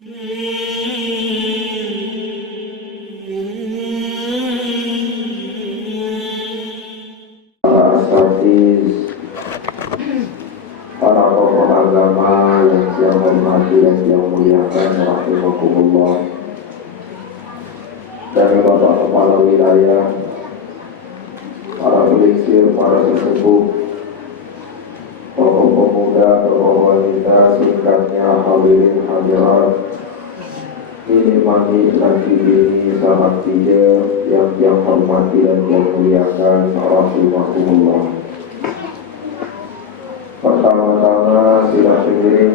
Para tokoh agama yang saya hormati dan yang muliakan, rahimakumullah, dari bapak kepala wilayah, para peliksir, para sesepuh, tokoh pemuda, tokoh wanita, singkatnya hadirin hadirat, ini mani ini sahabat tiga yang hormati dan yang muliakan, rahimakumullah. Pertama-tama sila pengiring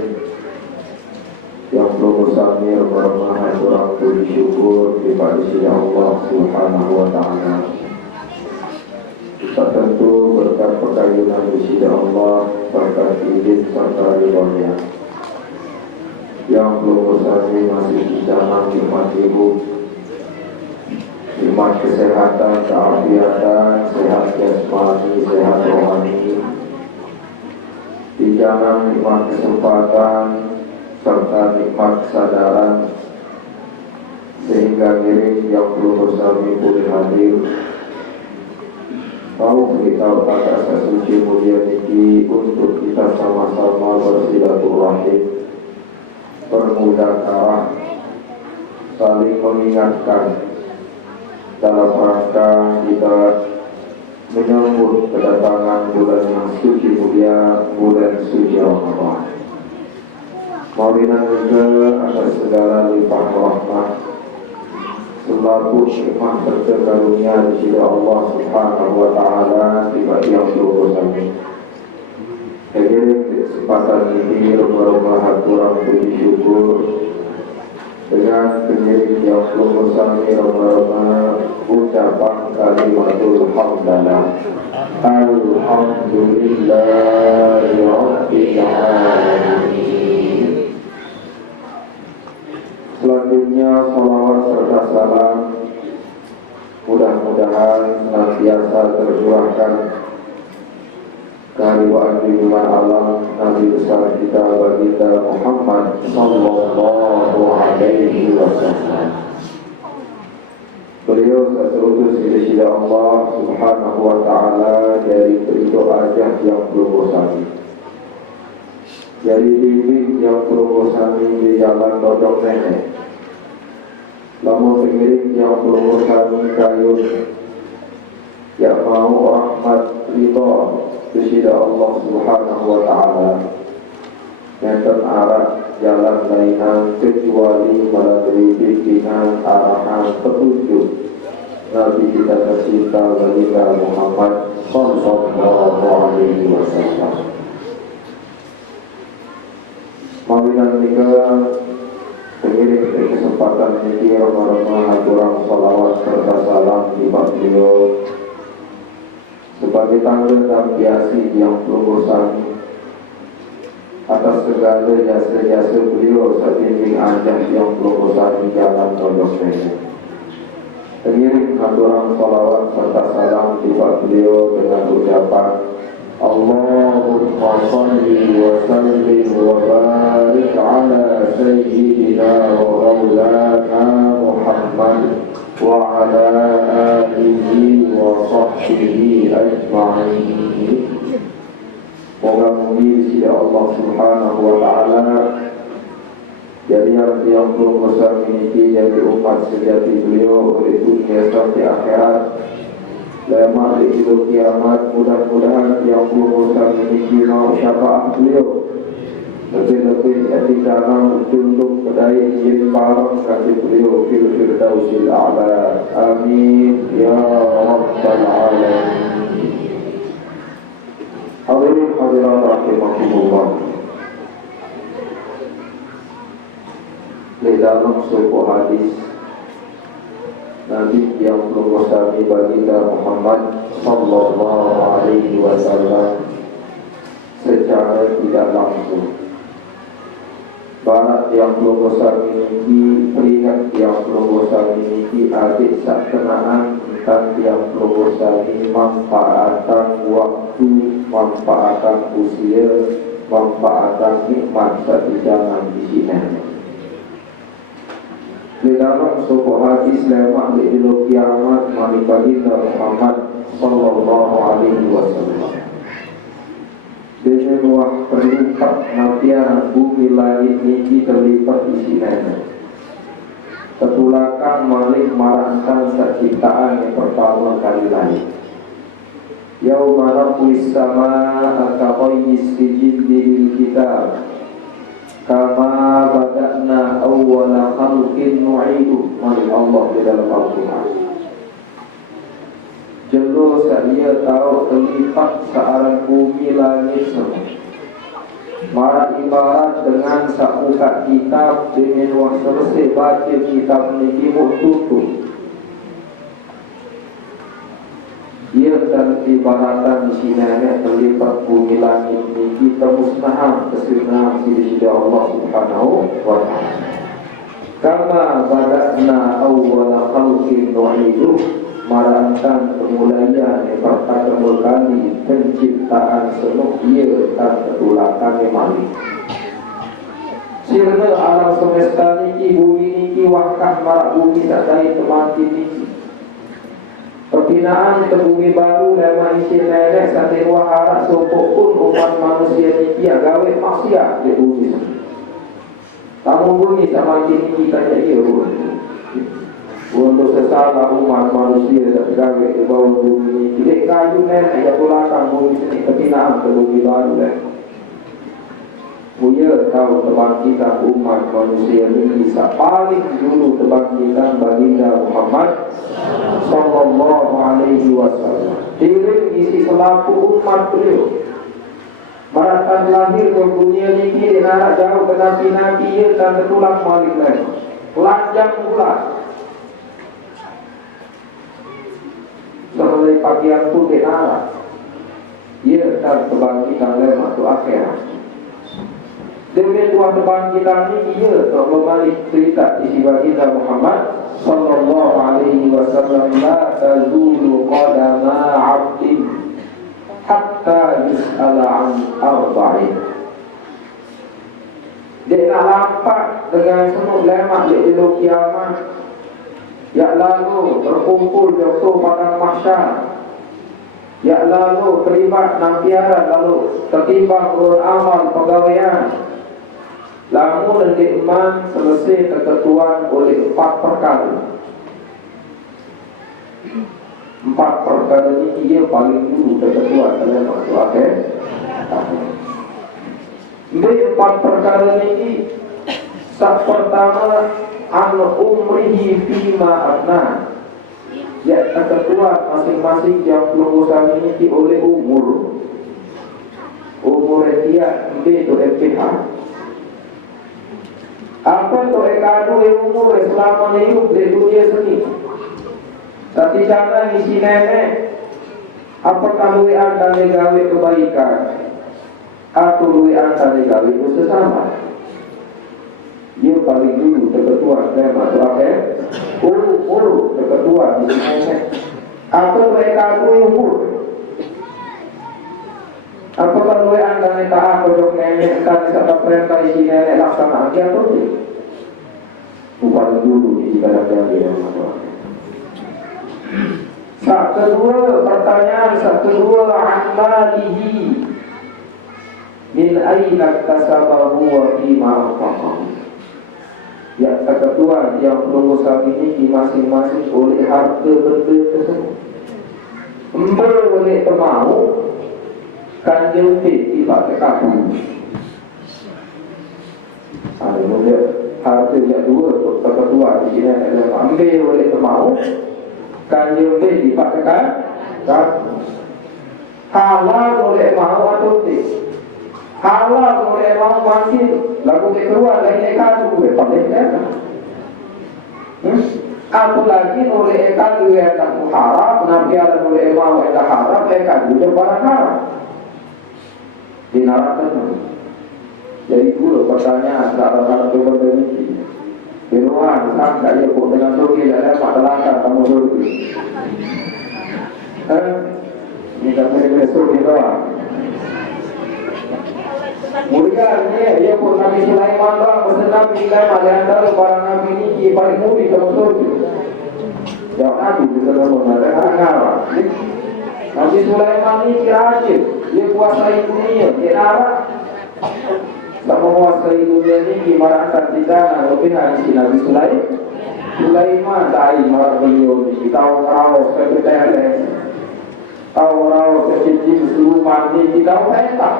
yang perlu samir bermaha kurang puji syukur kepada Allah Subhanahu wa ta'ala. Tentu berkat perkayunan kepada Allah, berkat izin serta ridhonya. Yang perlu samir masih dijalan nikmat hidup, nikmat kesehatan, keafiatan, sehat jasmani, sehat rohani, di jalan nikmat kesempatan serta nikmat kesadaran, sehingga diri yang perlu bersami boleh hadir. Tahu kita tak suci mulia niki untuk kita sama-sama bersilaturahim, bermudakarah, saling mengingatkan dalam rangka kita menyambut kedatangan bulan yang suci mulia, bulan suci Ramadan. Marilah juga atas segala limpah rahmat, selalu nikmat terkarunia di sisi Allah Subhanahu wa ta'ala tiba yang seluruh kami. Jadi kesempatan ini rumah-rumah haturan puji syukur dengan penyidik yang seluruh kami, rumah-rumah ucapan kalimatul hamdalah, alhamdulillahi rabbil alamin. Selanjutnya salawat serta salam mudah-mudahan senantiasa tercurahkan kehadiran junjungan alam Nabi besar kita baginda Muhammad sallallahu alaihi wasallam. Beliau seterusnya di sisi Allah Subhanahu wa ta'ala dari bentuk ajah yang berbosani, dari bimbing yang berbosani di jalan dodok nenek, lalu pengiring yang berbosani kayun, yang mau rahmat ridha di sisi Allah Subhanahu wa ta'ala, yang arah jalan lainnya kecuali melalui bimbingan arahan petunjuk Nabi kita tercinta baginda Muhammad sallallahu alaihi wasallam. Marilah kita pengiring kesempatan ini rumah-rumah kurang salawat serta salam di beliau sebagai tanda dan biasi yang berurusan atas segala jasa-jasa beliau sebimbing ajah yang berurusan di jalan tolong ini. Pengiring haturan salawat serta salam tiba beliau dengan ucapan Allahumma salli wa sallim wa barik ala sayyidina wa maulana Muhammad wa ala alihi wa sahbihi ajma'in. Moga-moga sisi Allah Subhanahu wa ta'ala jadi yang belum besar ini jadi umat sejati beliau oleh dunia sampai akhirat. Lemah di hidup kiamat, mudah-mudahan yang belum besar ini mau syafaat beliau lebih-lebih di dalam untuk kedai jadi barang kasih beliau fil firdausil a'la. Amin ya rabbal alamin. Hadirin hadirat rahimakumullah. Di dalam sebuah hadis Nabi yang berusaha baginda Muhammad sallallahu alaihi wasallam secara tidak langsung, barat yang berusaha memiliki peringat yang berusaha memiliki adik sak kenaan tentang yang berusaha manfaatan waktu, manfaatan usia, manfaatan nikmat satu zaman di sini. di dalam sebuah hadis lemak di kiamat mani baginda Muhammad sallallahu alaihi wasallam. Dengan wah terlipat matian bumi langit niki terlipat isinya. Ketulakan malik marahkan ciptaan yang pertama kali lahir. Yauma naqwis samaa kaqayyis sijil kitab kama bada'na awwala khalqin nu'idu. Malik Allah di dalam Al-Quran. Jelas saya tahu terlipat searang bumi langit semua. Marah ibarat dengan sabuka kitab dengan wah selesai baca kitab ini tutup. Ia dan ibaratan di sini terlipat bumi langit ini kita musnaham kesenangan sisi Allah Subhanahu wa Ta'ala. Kama bada'na awwala khalqin nu'idu, marahkan kemulaian yang pertama kali penciptaan semua ia dan ketulakan yang malik. Sirna alam semesta niki bumi niki wakah marak bumi tak dari temati niki. Pertinaan ke bumi baru lema isi nenek sampai wahara sopok pun umat manusia niki gawe maksiat di bumi. Tamu bumi sama kini kita jadi untuk sesalah umat manusia tak gawe di bawah bumi. Jadi kayu nenek yang pulangkan bumi ini pertinaan ke bumi baru. Buya tahu kebangkitan umat manusia ini paling dulu kebangkitan baginda Muhammad sallallahu alaihi wasallam. Diri isi selaku umat beliau. Marahkan lahir ke dunia ini dengan jauh ke nabi-nabi ia dan tertulang malik lagi. Lanjang pula. Sebagai pakaian pun denara. Ia dan kebangkitan lemah itu akhirat. Demi Tuhan kebangkitan ini ia untuk membalik cerita isi baginda Muhammad sallallahu alaihi wasallam. La tazulu qadama 'abdin hatta yus'ala an arba'in. Dia nak lampak dengan semua lemak di ilmu kiamat. Ya lalu berkumpul jauh padang mahsyar. Ya lalu terlibat nampiaran lalu tertimbang urut amal pegawaian. Lamun iman selesai ketentuan oleh 4 perkara. 4 perkara ini dia paling dulu ketentuan dalam waktu akhir. Ini 4 perkara ini sak pertama an umrihi fima abna. Ya ketentuan masing-masing yang pelungusan ini oleh umur dia itu FPH. Apa tu ekadu umur selama hidup di dunia sini? Tapi cara isi nenek, apakah lu anda gawe kebaikan atau lu anda gawe sesama? Dia paling dulu terketua tema tu apa? Umur terketua di sini. Atau ekadu umur? Apakah lu anda taat untuk nenek dan serta perintah isi nenek laksana dia atau tidak? Paling dulu di dalam dia Sak kedua pertanyaan, sak kedua amalihi min aina kasabahu wa fima anfaqahu. Ya kedua yang pelungusan ini di masing-masing oleh harta benda tersebut. Oleh pemau kanjeng tiba ke kampung. Kemudian harta yang dua ketua di sini adalah ambil oleh pemau kanjeng dipakaikan halal oleh mau atau tidak halal oleh mau masih lagu keluar dari ekal juga pakai kan apalagi oleh ekal juga yang haram nabi ada oleh mau yang haram ekal juga barang haram di neraka. Jadi dulu pertanyaan saat-saat berbeda ini Biruan, tak dia pun dengan surgi dan dapat terlangkap kamu surgi. Ini tak boleh surgi doang. Mulia dia pun Nabi Sulaiman lah, maksud Nabi Sulaiman di antara para Nabi ini paling mulia kalau surga. Jawab Nabi itu sebenarnya ngarang. Nabi Sulaiman ini rajin, dia kuasai dunia, dia arah. Tak menguasai dunia ini gimana akan tidak lebih hadis Nabi Sulaiman dari marah beliau ini tahu sekretariat tahu kecil rumah ini tahu petak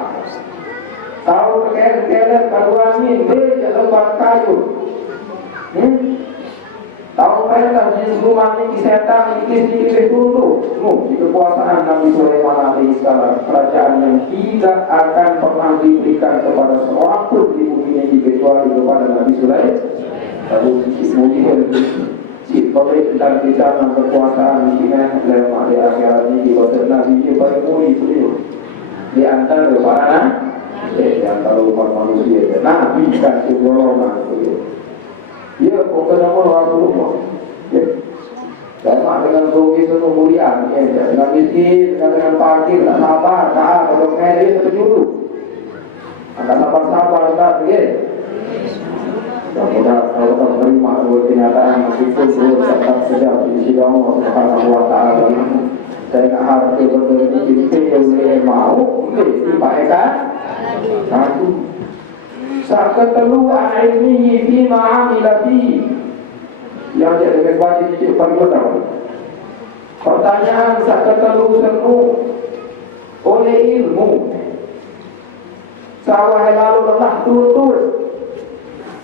tahu kekelet kaduanin dia lebat kayu tahu petak di rumah ini setan ikis dulu di kekuasaan Nabi Sulaiman alaihissalam kerajaan yang tidak akan pernah diberikan kepada seorang pun di bumi ini kecuali kepada Nabi Sulaiman. Lalu si pemerintah di sana kekuasaan di sini lemak di akhirat ini di Nabi ini paling mulia beliau di antara para di antara umat manusia Nabi kan segolongan beliau. Dia bukan orang Rasulullah. Sama dengan rugi itu kemuliaan, dengan miskin, dengan fakir, tak sabar, kalau kaya itu penyuluh. Akan sabar, tak begitu. Mudah kalau tak menerima dua kenyataan meskipun dua tetap sedap di sisi Allah Subhanahu Wa Taala. Saya nak harap kepada kita yang mau dipakai satu. Sakatelu ilmihi bima amila fi. Yang dia dengan baca cicit paling betul. Pertanyaan sakatelu semu oleh ilmu. Sawah lalu lelah tutur.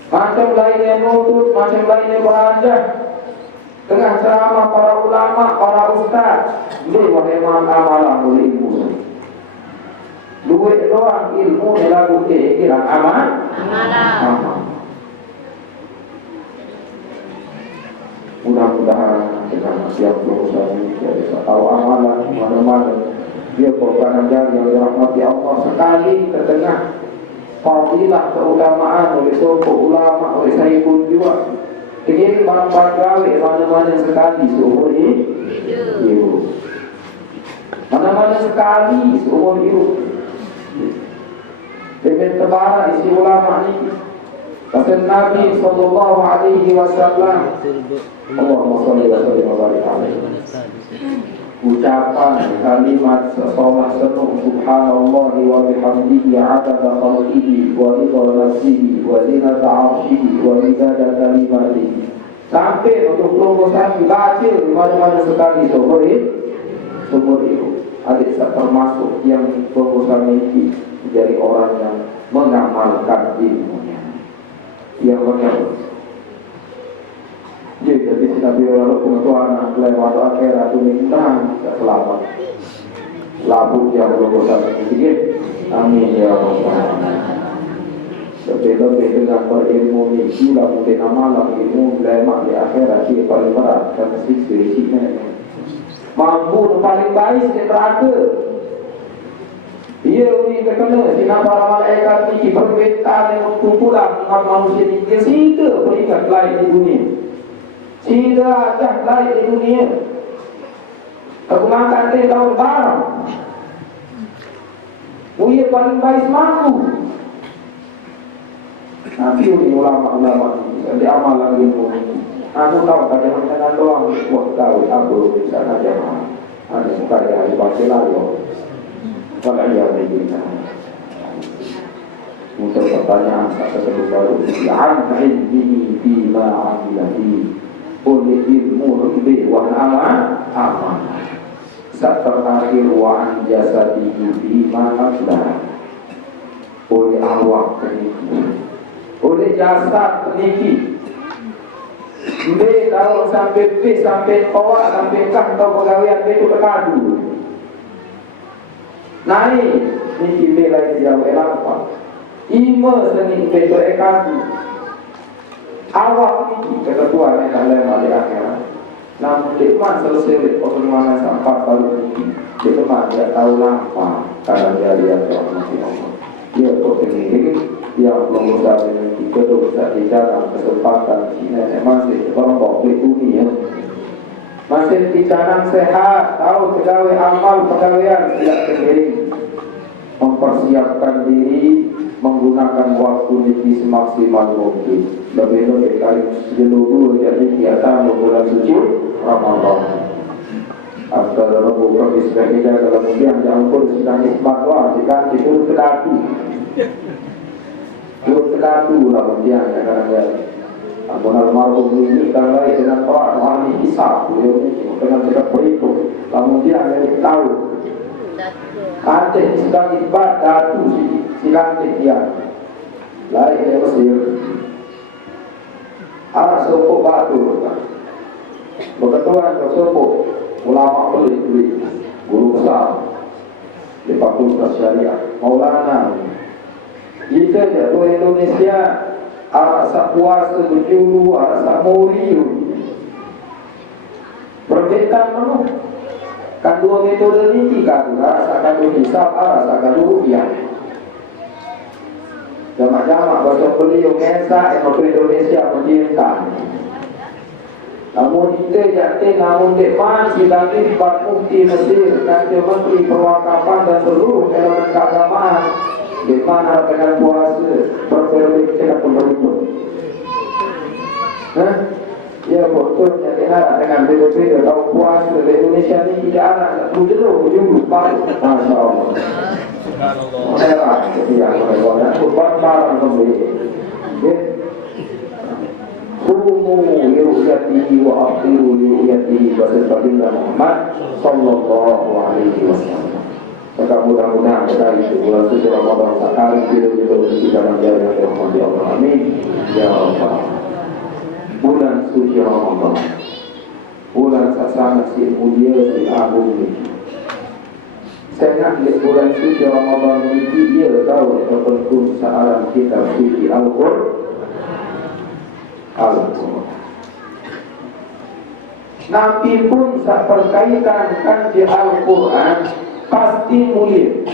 Macam lain yang nutut, macam lain yang belajar. Tengah ceramah para ulama, para ustaz. Ini memang amalan oleh ilmu. Duit doang ilmu adalah bukti kira amalan. Mudah-mudahan dengan siap berusaha ini kita tahu amalan mana-mana. Dia perubahan jari yang dirahmati Allah sekali terdengar. Fadilah keutamaan oleh seorang ulama oleh saya pun juga. Ingin barang-barang gawe mana-mana sekali seumur hidup. Mana-mana sekali seumur hidup. Demi terbarak isi ulama ini. Kata Nabi sallallahu alaihi wasallam. Allahumma shalli wa sallim wa barik alaihi. Ucapan kalimat sesolah senuh subhanallah wa bihamdihi adada khalqihi wa ridha nafsihi wa zinata arshihi wa midada kalimatihi sampai untuk kelulusan baca mana-mana sekali seumur hidup. Adik termasuk yang kelulusan ini menjadi orang yang mengamalkan ilmunya yang mengamalkan. Jadi Nabi Allah pengetahuan lewat akhirat ini tak selamat. Labu yang berusaha sedikit. Amin ya Allah. Lebih-lebih dengan berilmu ini, bila mungkin amalan ilmu lemak di akhirat ini paling berat dan siksa isinya. Mampu paling baik di neraka. Ia ini terkena sinar para malaikat ini perbintangan yang kumpulan umat manusia ini. Dia sehingga berikan lain di dunia. Tidak ada lain di dunia. Aku makan dia tahun barang. Ia paling baik mampu. Nanti ini ulama-ulama di amalan ilmu. Aku tahu pada macam doang buat tahu aku bisa aja mah. Ada sekali hari baca lagi. Kalau ia begini. Untuk pertanyaan tak terlalu an ilmihi bima amilahi. Oleh ilmu lebih wa amal terakhir wa an jasadihi bima aflah. Oleh awak peniki, oleh jasad peniki. B tahu sampai B sampai kawak sampai kah atau pegawaian B itu berkadu. Naik niki B lagi jauh elapa. Ima seni B itu ekadu. Awak ini ketua yang dalam balik akhirat. Namun dikman selesai pertemuan sampai baru ini. Dikman dia tahu lampa karena dia lihat orang masih Allah. Dia berpikir yang belum usah dengan kita dosa bicara kesempatan ini masih berambok di dunia. Masih bicara sehat, tahu pegawai amal pegawaian tidak sendiri mempersiapkan diri menggunakan waktu ini semaksimal mungkin. Lebih-lebih kali seluruh jadi kegiatan bulan suci Ramadan. Atau Rabu Kamis berbeda kalau kemudian jangan pun sedang ismat wah jika itu terkatu. Itu terkatu lah kemudian kadang-kadang. Ampun almarhum ini kan lain dengan Pak Wali Hisab beliau dengan cakap berikut. Kemudian dari tahu Kanteh sedang isbat datu si kanteh dia lain dari Mesir. Arah sopok batu berketuan ke sopok ulama pelik guru besar di Fakultas Syariah Maulana. Kita jatuh Indonesia arasa puasa berjulu arasa muriu perbedaan penuh kan dua metode ini kan arasa kadu hisab arasa kadu rupiah jamaah-jamaah bahasa beliau mensa Indonesia mencintai. Namun kita jatuh, namun dekman silangnya di Bad Mufti Mesir, Kantor Menteri Perwakapan dan seluruh elemen keagamaan. Dekman ada dengan puasa berperiode cekap pemerintah. Ya betul, jadi ada dengan beda-beda. Kalau puasa di Indonesia ini tidak ada, tidak ujung baru. Masya Allah. Merah, jadi yang mereka kurban barang kembali. Kumu liru'yatihi wa akhiru liru'yatihi bahasa baginda Muhammad sallallahu alaihi wasallam. Maka mudah-mudahan kita itu bulan suci Ramadan sekali kita kita menjadi yang dirahmati Allah. Amin ya Allah. Bulan suci Ramadan, bulan sangat si mulia si agung ini. Saya nak lihat bulan suci Ramadan ini dia tahu terpenting seorang kita suci Al-Qur'an. Nabi pun tak berkaitan kanji Al-Quran pasti mulia,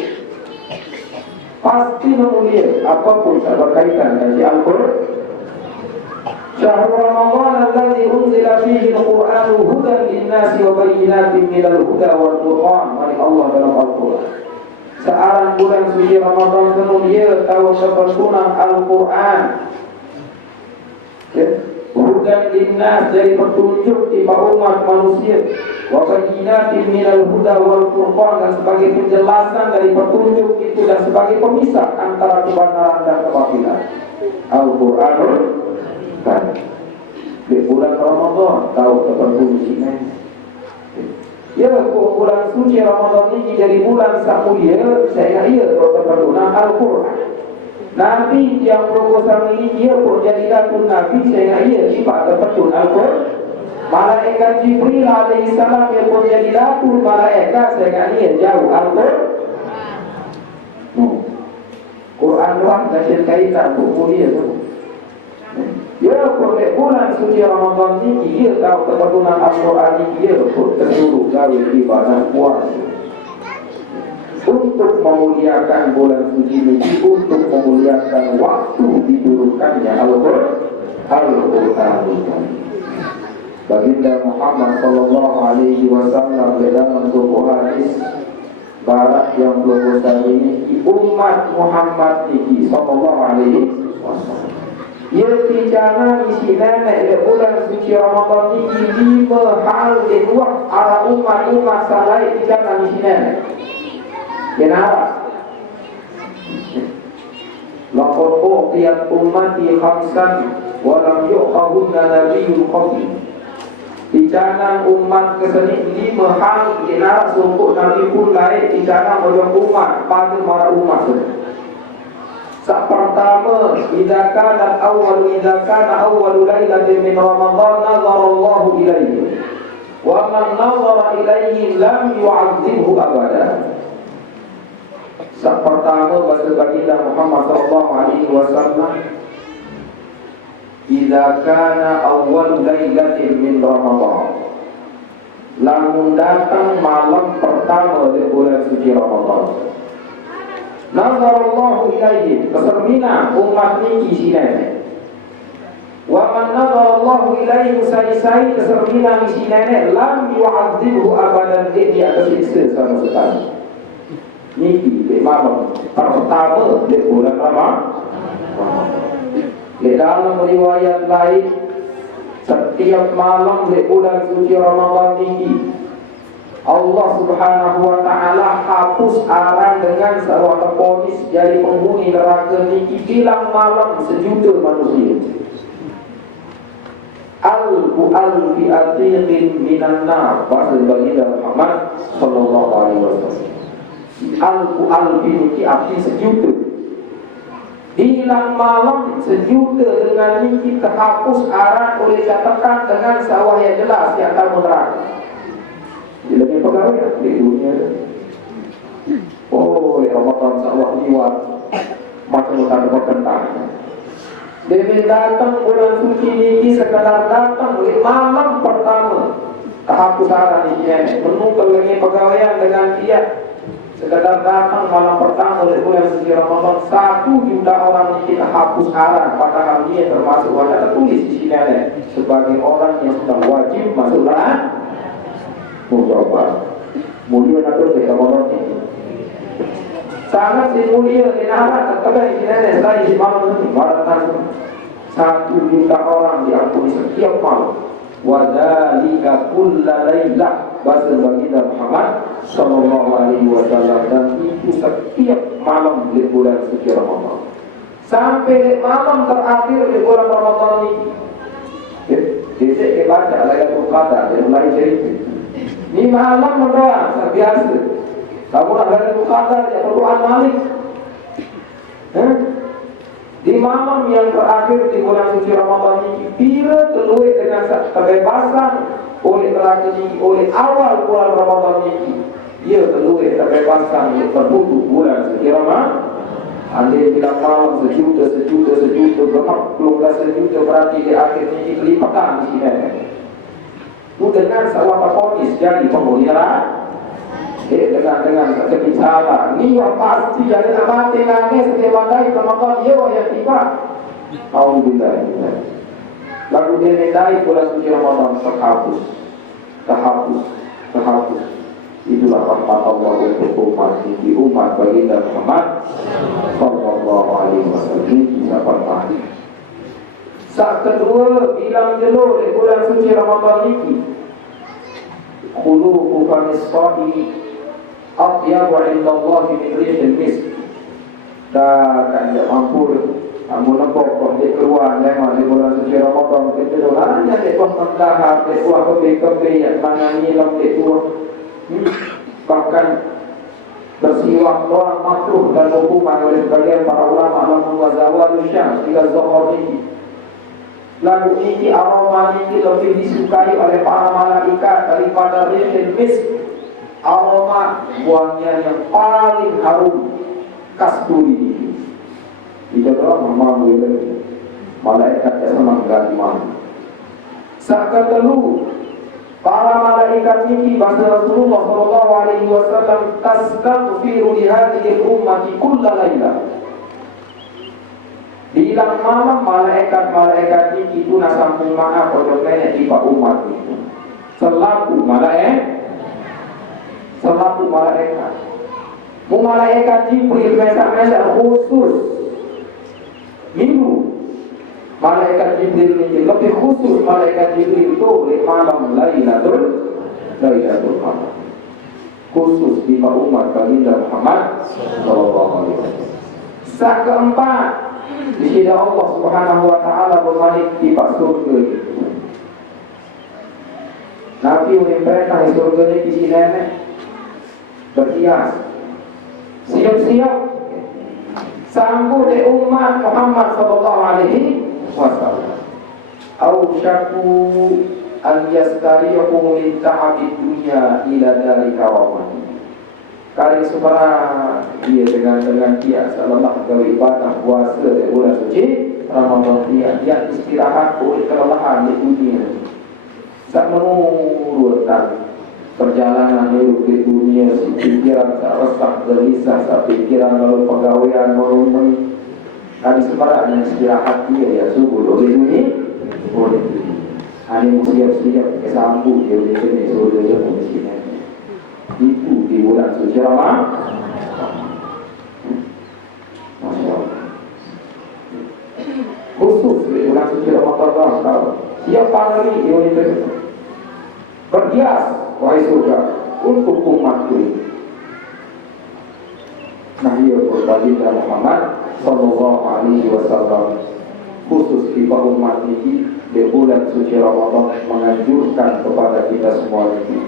pasti mulia. Apapun tak berkaitan kanji Al-Quran. Syahrul Ramadan alladzi unzila fihi al-Qur'an hudan lin-nasi wa bayyinatin minal huda wal furqan. Mari Allah dalam Al-Quran. Seorang bulan suci Ramadan mulia tahu keperluan Al-Quran. Hudan linnas dari petunjuk di umat manusia, wa bayyinatin minal huda wal furqan dan sebagai penjelasan dari petunjuk itu dan sebagai pemisah antara kebenaran dan kebatilan. Al-Qur'anul Karim. Di bulan Ramadan tahu kepentingan. Ya, bulan suci Ramadan ini jadi bulan mulia, saya ingat kepentingan Al-Qur'an. Nabi yang berusaha ini dia pun jadi datun Nabi sehingga ia sifat terpetun Al-Quran. Malaikat Jibril alaihissalam dia pun jadi datun malaikat sehingga ia jauh Al-Quran. Quran luar kasih kaitan mulia tu. Ya bulan suci Ramadan ini dia tahu kepetunan Al-Quran ini dia pun tersuruh gawe ibadah puasa. Untuk memuliakan bulan suci ini, untuk memuliakan waktu diturunkannya Al-Quran. Baginda Muhammad sallallahu alaihi wasallam dalam sebuah hadis barat yang berbesar ini umat Muhammad ini sallallahu alaihi wasallam. Ia bicara di sini bulan suci Ramadan ini 5 hal di luar arah umat salai bicara di sini. Kenapa? Laqad uqiyat ummati khamsan wa lam yuqahunna nabiyyun qabli. Bicara umat keseni 5 hal kenapa sungguh Nabi pun lain bicara oleh umat pada para umat. Pertama, idza kana awwalu lailatin min Ramadan nazara Allah ilaihi wa man nazara ilaihi lam yu'adzibhu abada. Pertama bahasa baginda Muhammad sallallahu alaihi wasallam idza kana awwal lailatin min Ramadan, lamun datang malam pertama di bulan suci Ramadan, nazarallahu ilaihi kesermina umat niki sinene wa man nazarallahu ilaihi sai kesermina sinene lam yu'adzibhu abadan, dia tersiksa sama sekali. Niki malam pertama di bulan Ramadan. Di dalam riwayat lain, setiap malam di bulan suci Ramadan ini Allah Subhanahu wa taala hapus aran dengan sebuah ponis jadi penghuni neraka niki bilang malam sejuta manusia. Alfi atiqin minan nar, bahasa baginda Muhammad sallallahu alaihi wasallam. Alfi niki arti sejuta. Bilang malam sejuta dengan niki terhapus aran oleh catatan dengan sawah yang jelas yang akan menerang. Dia lebih pegawai di dunia. Oh, ya Ramadan sawah jiwa macam tak berkentang. Dia datang bulan suci ini sekadar datang di malam pertama terhapus aran ini. Menunggu lagi pegawaian dengan dia. Sekadar datang malam pertama di bulan suci Ramadan 1 juta orang ini terhapus aran. Padahal dia termasuk wajah tertulis di sini sebagai orang yang sudah wajib masuk neraka. Mudah mulia nato di Ramadan ini sangat mulia di neraka. Terkadang di sini selain di malam ini maratan 1 juta orang diampuni setiap malam. Wadzalika kulla lailah, bahasa baginda Muhammad sallallahu alaihi wasallam, dan itu setiap malam di bulan suci Ramadan sampai di malam terakhir di bulan Ramadan ini. Kita baca Lailatul Qadar yang mulai cerita. Ini malam berdoa biasa. Kamu nak Lailatul Qadar ya berdoa Malik. Di malam yang terakhir di bulan suci Ramadan ini, bila keluar dengan kebebasan oleh lelaki oleh awal bulan Ramadan ini, dia keluar kebebasan terbutuh bulan suci Ramadan. Andai bilang malam sejuta, gemar 12 sejuta, berarti di akhir ini kelipatan di sini. Itu dengan sawah ponis jadi penghuni neraka. Dengan kebicaraan ni yang pasti jadi nak mati lagi setiap bandai Ramadan dia yang tiba. Alhamdulillah. Lalu dia medai bulan suci Ramadan terhapus. Itulah rahmat Allah untuk umat ini, umat baginda Muhammad sallallahu alaihi wasallam. Ini pertama. Saat kedua, bilang jelur di bulan suci Ramadan ini, khuluqu famis shaimi atyabu 'inda Allah min rihil misk. Dan kan dia mampu nampak dia keluar memang di bulan suci Ramadan kita dolarnya dia pun mendahar dia buat kebe yang mana ni lam dia tua. Bahkan bersiwak doang makruh dan hukuman oleh sebagian para ulama dalam zawalul syams hingga zuhur ini. Lagu ini aroma ini lebih disukai oleh para malaikat daripada rihil misk, aroma buangnya yang paling harum, kasturi. Itu adalah mama boleh malaikat yang senang ganti mana. Saat kedua, para malaikat ini bahasa Rasulullah sallallahu alaihi wasallam tastaghfiru li hadhihi ummati kulla lailah. Bilang malam malaikat ini itu nasampun maaf untuk nenek di umat itu. Selaku malaikat. Malaikat Jibril mesa khusus. Minggu malaikat Jibril ini lebih khusus. Malaikat Jibril itu di malam Lailatul Qadar. Khusus di umat baginda Muhammad sallallahu alaihi wasallam. Saat keempat, di sini Allah Subhanahu wa taala bermanik di surga. Nabi memerintah di surga ini di sini berhias. Siap-siap sambut di umat Muhammad sallallahu alaihi wasallam. Ausyaku an yastarihu min ta'abid dunya ila dari kawaman. Kali sebarang dia dengan dia selama beribadah puasa di bulan suci Ramadan dia istirahat oleh kelelahan di dunia. Saat menurunkan perjalanan hidup di dunia, si pikiran tak resah gelisah, si pikiran lalu pegawaian merumuni. Kali sebarang yang istirahat dia ya subuh oleh dunia, oleh dunia. Hanya siap-siap kesambut dia oleh dunia suruh dia di sini. Itu di bulan suci Ramadan. khusus di bulan suci Ramadan. Siapa lagi yang itu? Berhias wahai surga untuk umatku ini. Nah, ya Baginda Muhammad sallallahu alaihi wasallam khusus di umat ini di bulan suci Ramadan menganjurkan kepada kita semua ini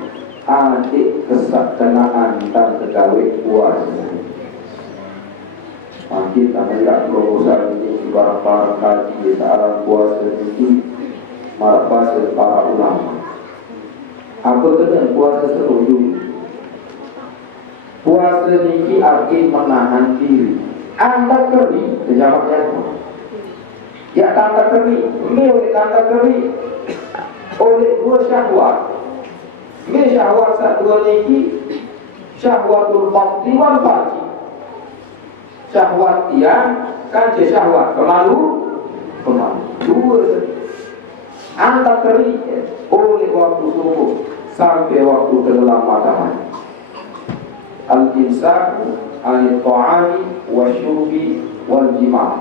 adik kesaktenaan dan kegawe puasa. Makin tanggap proposal ini barang-barang haji searang puasa ini marah para ulama. Apa dengan puasa seluruh? Puasa ini arti menahan diri. Anda keri, jawabnya. Ya tanda keri, ini oleh tanda keri oleh dua syahwat. Ini syahwat satu ini syahwatul fadli wal fadli. Syahwat yang kan syahwat kemalu dua anta keri oleh waktu subuh sampai waktu tenggelam matahari. Al-imsaku anit ta'ami wasyurbi wal jima',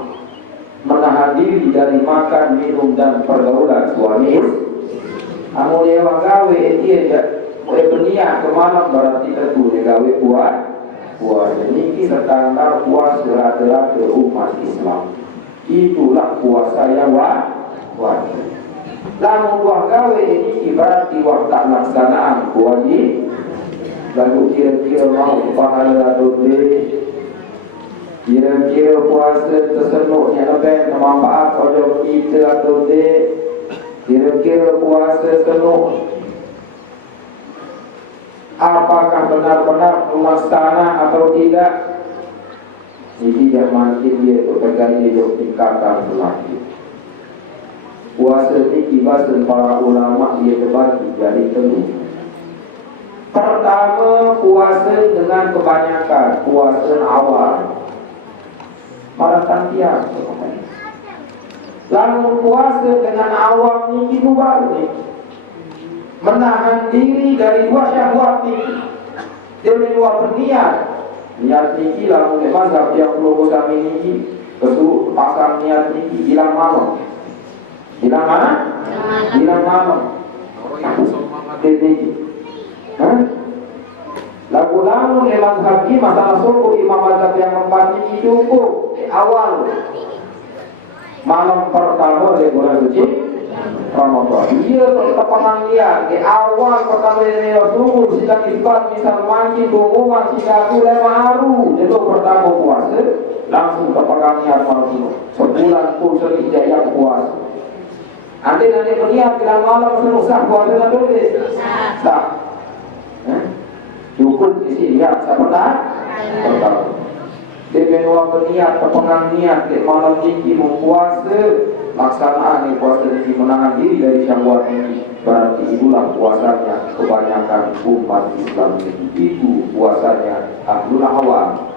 menahan diri dari makan, minum dan pergaulan suami. Amun dia gawe dia berniat ke malam berarti tentu dia gawe puasa ini standar puasa rata-rata umat Islam. Itulah puasa yang wajib. Lalu buah gawe ini berarti waktu laksanaan wajib. Lalu kira-kira mau pahala dosa, kira-kira puasa tersenuknya lebih bermanfaat pada kita atau tidak, kira-kira puasa senuk apakah benar-benar melaksana atau tidak. Jadi yang makin dia berbagai dia tingkatan lagi. Puasa ini kibasan para ulama dia terbagi jadi tentu. Pertama, puasa dengan kebanyakan, puasa awal para tantian. Lalu puasa dengan awal ini baru nih, menahan diri dari dua syahwat ini. Dia dua berniat, niat ini lalu mazhab yang perlu kami ini, betul pasang niat ini hilang malam. Hilang mana? Hilang malam. Titik. Lagu-lagu lewat hakim masalah suku imam mazhab yang keempat ini cukup awal malam pertama dari bulan suci Ramadan. Dia terpegang lihat di awal pertama dari subuh sidang isbat misal mancing gonggongan sehingga aku lemaru itu pertama puasa langsung terpegang lihat malam sebulan pun sehingga yang puasa. Nanti berniat bilang malam senuk sah puasa nanti sah. Cukup di sini ya, saya pertama. Dia menua berniat, terpengang niat di malam ini mempuasa, laksanaan ini puasa ini menahan diri dari syahwat ini. Berarti itulah puasanya kebanyakan umat Islam ini. Itu puasanya ahlul awam.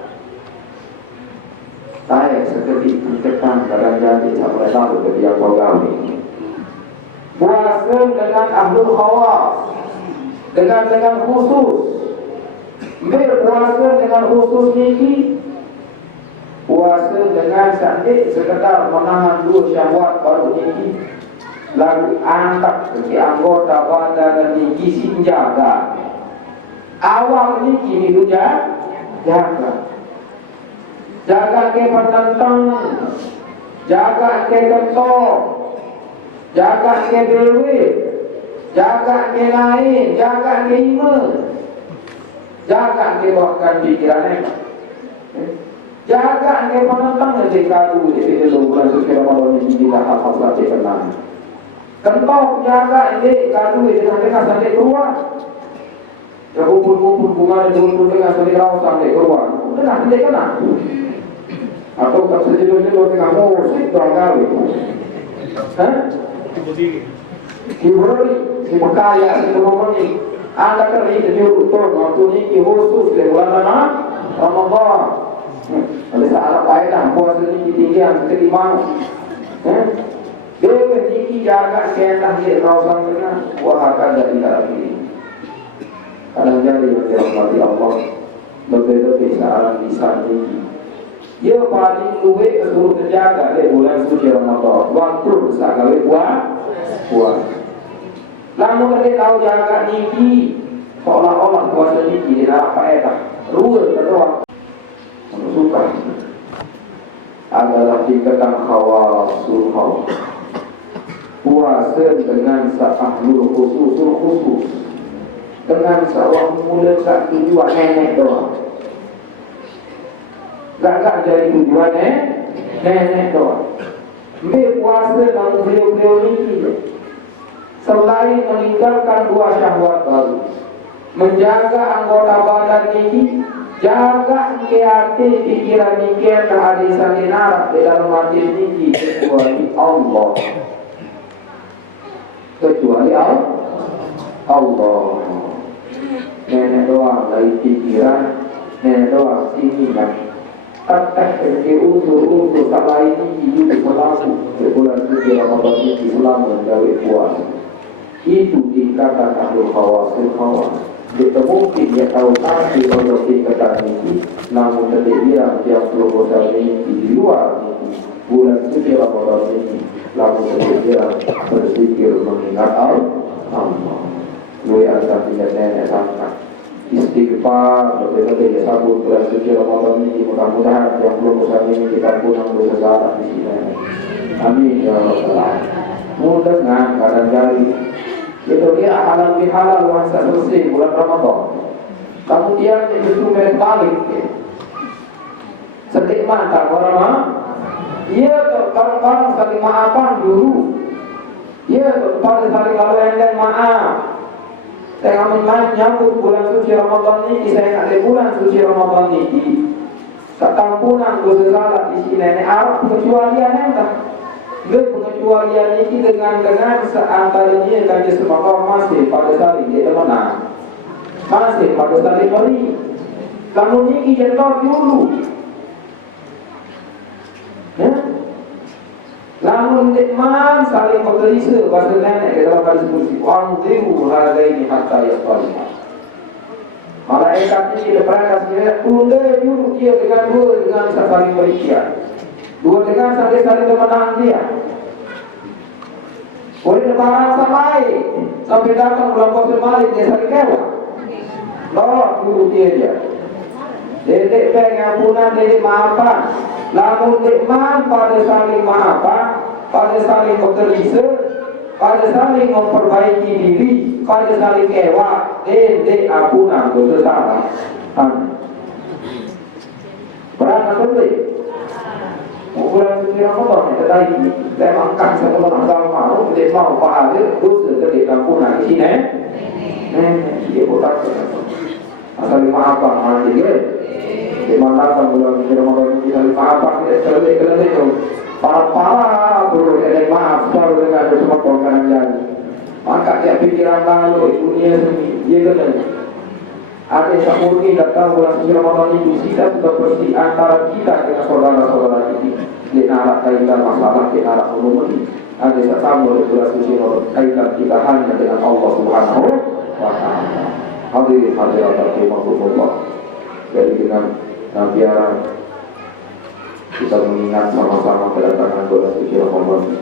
Saya seketika tekan kadang-kadang sampai lalu ke dia pegawai. Puasa dengan ahlul khawas, dengan khusus. Berpuasa dengan khusus ini, puasa dengan sandik sekedar menahan dua syahwat baru ini, lalu antak ke anggota badan dan ini jaga. Awal ini kini jaga ke penentang, jaga ke kentok, jaga ke dewi, jaga ke lain, jaga ke iman. Jaga ke bahkan pikirannya, jaga ke penentang dari kadu di bulan suci Ramadan ini kita hafal saja kenal. Kentok jaga ini kadu di tengah sampai keluar. Kumpul bunga di tengah sampai raus sampai keluar. Tengah sampai kena. Atau tak sejauh tengah musik gawe. Hah? Kiburi, si berkaya, si bermoni. Anda keri jadi utuh waktu ini khusus di bulan Ramadan. Oleh salah kaitan puasa ini ketinggian kelimang. Dia tinggi jaga kena di rawsan dengan wahakan dari lagi. Kadang jadi yang mati Allah berbeda-beda saran lisan ini. Ia paling luwe suruh terjaga di bulan suci Ramadan. Waktu besar gawe puas. Lamun kita tahu jaga niki, seolah-olah puasa niki di neraka faedah. Ruwet terus. Suka adalah tingkatan khawasul khawas. Puasa dengan sa'ahlul khusus dengan seorang mula sak tujuan nenek doang. Gak jadi tujuan nenek doang. Puasa namun beliau ini selain meninggalkan dua syahwat baru, menjaga anggota badan ini, jaga hati pikiran ini kehadisan dinar di dalam hati ini kecuali Allah. Nenek doang dari pikiran, nenek doang sini kan. Tetap ke unsur-unsur salah ini hidup berlaku di bulan suci Ramadan ini selama menjauh puasa. Itu dikatakan ahlul khawasil khawas. Ditemukan dia tahu tapi kalau dikatakan ini, namun terdiam yang perlu ini di luar ini bulan suci Ramadan ini, namun terdiam berpikir mengingat Allah. Lui asa tidak nenek sangka istighfar betul-betul ya sabun bulan suci Ramadan ini, mudah-mudahan yang belum usah ini kita pulang bersesat di sini. Amin ya rabbal alamin. Mudah-mudahan kadang kali itu dia halal bihalal masa selesai bulan Ramadan. Kemudian itu balik ya. Sedih mata orang iya kadang-kadang saling maafan dulu. Iya pada saling lalu endang maaf. Saya akan nyambut bulan suci Ramadan ini, saya nak ada bulan suci Ramadan ini. Ketampunan dosa salah di sini nenek Arab pengecualian entah. Pengecualian ini dengan seantaranya kan semua masih pada saling dia menang, masih pada saling beri. Kamu ini jentor dulu. Namun nikmat saling bergelisah bahasa nenek di dalam hadis kursi. Wanziru hadaini hatta yastalihah. Malaikat ini depan kasih tunda dulu dia dengan saling berikhtiar. Dua dengan saling memenang dia. Boleh lebaran sampai datang bulan puasa Malik dia saling kewah. Loh dulu dia. Dedek pengampunan, dedek maafan. Lamun nikmat pada saling maafan, pada saling bergelisah, pada saling memperbaiki diri, pada saling kewah, dedek ampunan dosa salah. Berapa penting? Bulan suci Ramadan kita tadi memangkan sebelum agama tidak mau pahala dosa dedek ampunan di sini. Dia botak. Asal maafan hati dia. Dimanapun bulan suci Ramadan kita maafkan tidak terlebih itu para bro yang maaf selalu dengan semua perkara jadi. Maka dia pikiran lalu dunia sini dia kena ada syahuri datang bulan suci Ramadan itu kita sudah bersih antara kita dengan saudara-saudara kita. Di narak kaitan masalah di narak ulum ini ada satu di bulan suci Ramadan kaitan kita hanya dengan Allah Subhanahu wa Ta'ala. Hadirin hadirat rahimakumullah. Jadi dengan biar kita mengingat sama-sama kedatangan bulan suci Ramadan.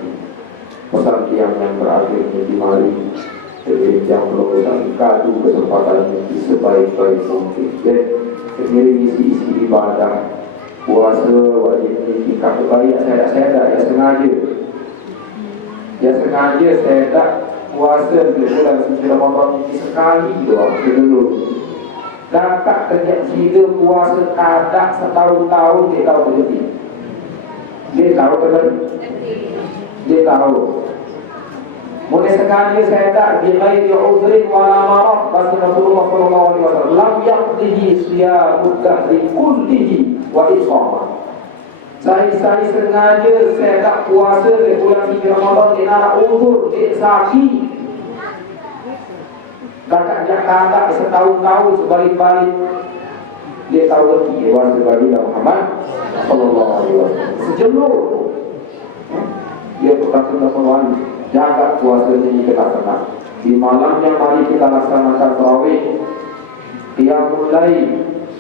Pesan tiang yang berakhir di mari jadi yang perlu kadu kesempatan ini sebaik-baik mungkin. Dan sendiri isi ibadah puasa wajib ini kakek bayi saya ya sengaja saya tak puasa di bulan suci Ramadan ini sekali doang dulu. Dan tak terjadi puasa kadang setahun-tahun dia tahu begitu. Dia tahu betul. Dia tahu. Mulai sekali saya tak bila'i udhrin wala marad bahasa Rasulullah sallallahu alaihi wasallam lam yaqdihi siyamud dahri kullihi wa isama. Saya sengaja saya tak puasa di bulan suci Ramadan di nara udhur di sakit. Kakak Jakarta setahun-tahun sebalik-balik dia tahu lagi wa sebagai Muhammad sallallahu alaihi wasallam sejenuh dia berkata kepada jaga puasa ini kita tenang di malamnya mari kita laksanakan tarawih qiyamul lail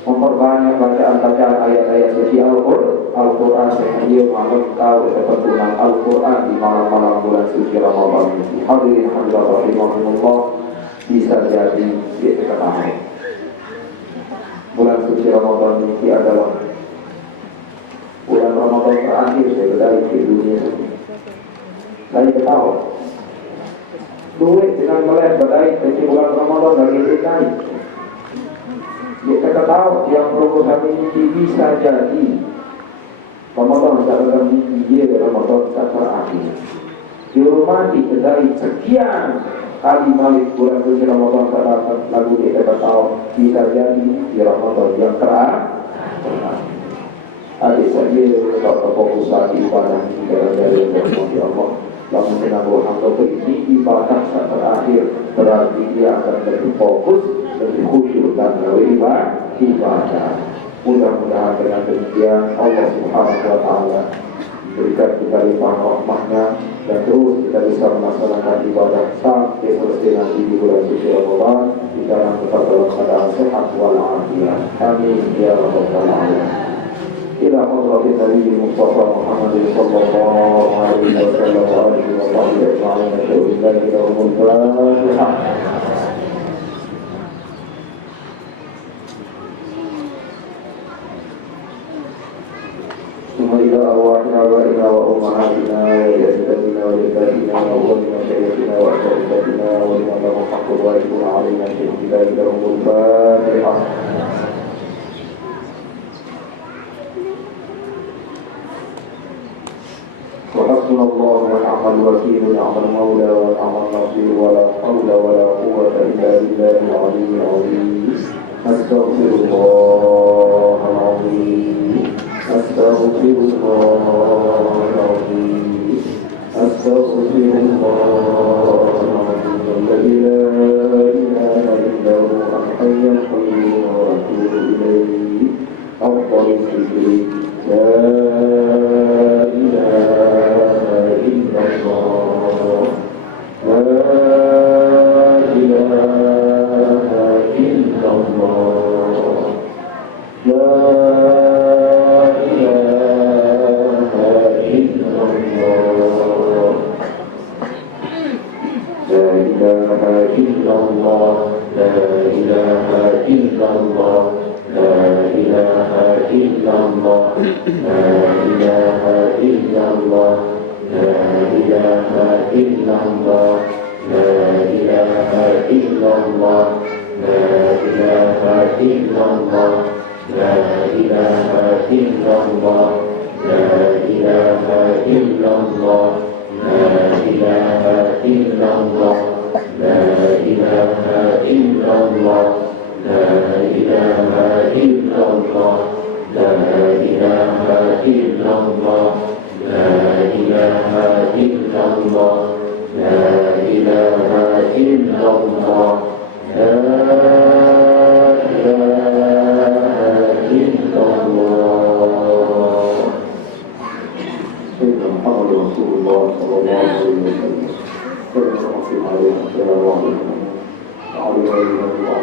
memperbanyak bacaan ayat-ayat suci Al-Qur'an Al-Quran sehadir malam kau kebetulan Al-Quran di malam-malam bulan suci Ramadan ini. Hadirin hadirat rahimahumullah, bisa jadi kita ketahui bulan suci Ramadan ini adalah bulan Ramadan terakhir dari di dunia ini. Saya ketahui duit dengan melihat badai di bulan Ramadan dari kita. Kita ketahui yang program ini bisa jadi Ramadan secara minggu, Ramadan secara akhir. Dihormati dari sekian kali balik bulan suci Ramadan pada lagu kita tahu bisa jadi di Ramadan yang terakhir. Adik saya kalau fokus lagi ibadah dari Allah. Namun dengan berhamdulillah ini ibadah terakhir berarti dia akan lebih fokus, lebih khusyuk dan lebih ibadah. Mudah-mudahan dengan demikian Allah Subhanahu wa Ta'ala berikan kita limpah rahmatnya dan terus kita bisa melaksanakan ibadah sampai selesai nanti di bulan suci Ramadan di dalam tetap dalam keadaan sehat walafiat. Amin ya rabbal alamin. Ila hadratin Nabi Mustafa Muhammad sallallahu alaihi wasallam wa alihi wa sahbihi ajma'in. Billahi lahumul fatihah. إلى أرواحنا وإلى وأمهاتنا وأجدادنا وجداتنا وأولنا وشيخنا وأساتذتنا ولمن له حق واجب علينا في الله لهم الفاتحة. وحسبنا الله ونعم الوكيل ونعم المولى ونعم النصير ولا حول ولا قوة إلا بالله العلي العظيم. أستغفر الله العظيم. أستغفر الله العظيم. أستغفر الله العظيم الذي لا إله إلا هو الحي القيوم وأتوب إليه. أفضل الذكر لا إله إلا الله. لا إله إلا الله. لا إلا الله. لا إله إلا الله. لا إله إلا الله. لا إله إلا الله. لا إله إلا الله. لا إله إلا الله. لا إله إلا الله. لا إله إلا الله. لا إله إلا الله. لا إله إلا الله. لا إله إلا الله. لا إله إلا الله. لا إله إلا الله. لا إله إلا الله. لا إله إلا الله. لا إله إلا الله. سيدنا محمد رسول الله صلى الله عليه وسلم. السلام عليكم وعلى آله وصحبه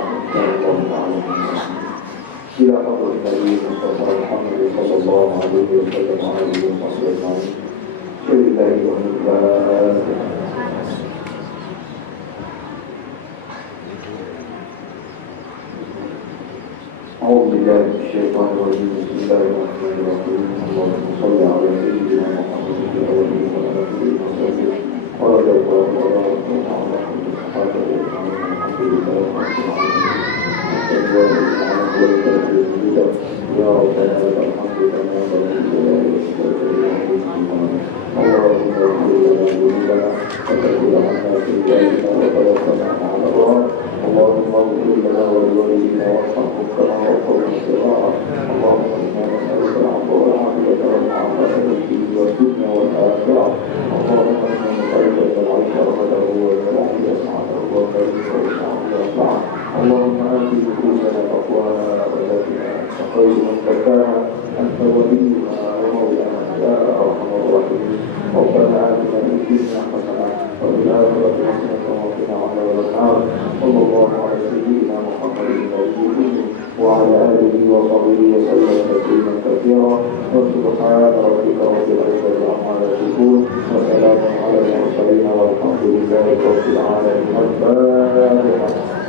إلى حضرة النبي المصطفى محمد صلى الله عليه وسلم وعلى آله وصحبه أجمعين. لله والمكبرات. أعوذ بالله من الشيطان الرجيم. بسم الله الرحمن الرحيم. اللهم صل على سيدنا محمد في الأولين والآخرين وسلم. ورد الله وبارك وتعالى عن الصحابة أجمعين. الحمد لله رب العالمين. والله سبحانه وتعالى الهدى يا ربنا لك الحمد كما بلغت لا يشهد اللهم اغفر لنا ذنوبنا وتقبل عنا سيئاتنا وتوفنا مع الأبرار. اللهم اغفر لنا ولوالدينا وارحمهم كما غفرنا صغارا. اللهم انا نسألك العفو والعافية والمعافاة في الدين والدنيا والآخرة. اللهم انا نسألك العيش رغده والملائكة يسعده والخير والشعب ينفعه. اللهم آت نفوسنا تقواها وزكها وخير من زكاها أنت وليها ومولاها يا أرحم الراحمين. ربنا آتنا في الدنيا حسنة وفي الآخرة حسنة وقنا عذاب النار. صلى الله على سيدنا محمد النبي وعلى آله وصحبه وسلم تسليما كثيرا. وسبحان ربك رب العزة عما يصفون وسلام على المرسلين والحمد لله رب العالمين. الفاتحة.